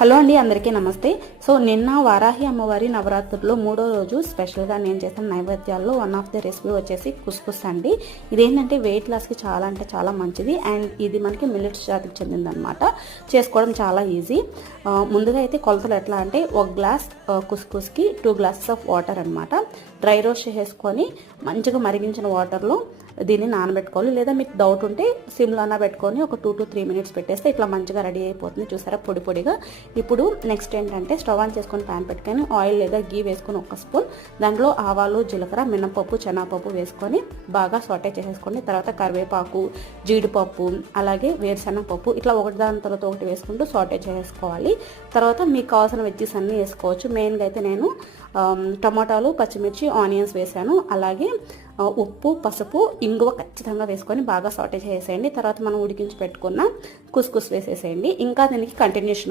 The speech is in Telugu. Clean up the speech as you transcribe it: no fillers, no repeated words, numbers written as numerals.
హలో అండి, అందరికీ నమస్తే. సో నిన్న వారాహి అమ్మవారి నవరాత్రుల్లో 3వ రోజు స్పెషల్గా నేను చేసిన నైవేద్యాల్లో వన్ ఆఫ్ ది రెసిపీ వచ్చేసి కుస్కుస్ అండి. ఇదేంటంటే వెయిట్ లాస్కి చాలా అంటే చాలా మంచిది అండ్ ఇది మనకి మిల్లెట్స్ జాతికి చెందిందనమాట. చేసుకోవడం చాలా ఈజీ. ముందుగా అయితే కొలతలు ఎట్లా అంటే 1 గ్లాస్ కుస్కుస్కి 2 గ్లాసెస్ ఆఫ్ వాటర్ అనమాట. డ్రై రోస్ట్ చేసుకొని మంచిగా మరిగించిన వాటర్లో దీన్ని నానబెట్టుకోవాలి. లేదా మీకు డౌట్ ఉంటే సిమ్లోనా పెట్టుకొని ఒక 2 to 3 minutes పెట్టేస్తే ఇట్లా మంచిగా రెడీ అయిపోతుంది. చూసారా, పొడి పొడిగా. ఇప్పుడు నెక్స్ట్ ఏంటంటే స్టవ్ ఆన్ చేసుకొని ప్యాన్ పెట్టుకొని ఆయిల్ లేదా గీ వేసుకొని 1 స్పూన్, దాంట్లో ఆవాలు, జీలకర్ర, మినపప్పు, శనగపప్పు వేసుకొని బాగా సాటే చేసేసుకోండి. తర్వాత కరివేపాకు, జీడిపప్పు, అలాగే వేరుశనగపప్పు ఇట్లా ఒకటి దాని తర్వాత ఒకటి వేసుకుంటూ సాటే చేసుకోవాలి. తర్వాత మీకు కావాల్సిన వెజ్జెస్ అన్నీ వేసుకోవచ్చు. మెయిన్గా అయితే నేను టమాటాలు, పచ్చిమిర్చి, ఆనియన్స్ వేసాను. అలాగే ఉప్పు, పసుపు, ఇంగువ ఖచ్చితంగా వేసుకొని బాగా సాటే చేసేయండి. తర్వాత మనం ఉడికించి పెట్టుకున్న కుస్కుస్ వేసేసేయండి. ఇంకా దీనికి కంటిన్యూషన్